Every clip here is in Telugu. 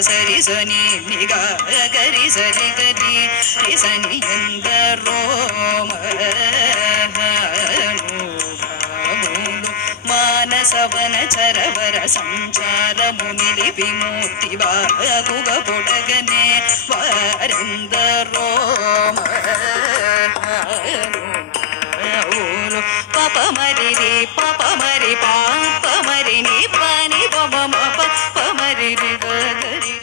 సరి సని నిగా గరి సరి గరి సని ఎందరో మానసవన చరవర సంచారము నిలిపి మూర్తి బాగుగ పొడగనే వారెందరో పాప మరి రే పాప మరి పాప మరి ని పని పమ ప మరి రి గరి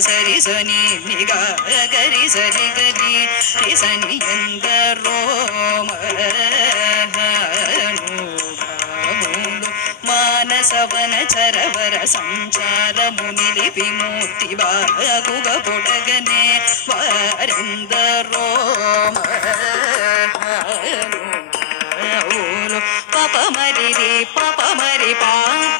సరి సని నిగా గరి సరి గరి సని ఎందరో మానసవన చరవర సంచారము నిలిపి మూర్తి బాగుగ పొడగనే వారెందరో పాప మరి రే పాప మరి పాప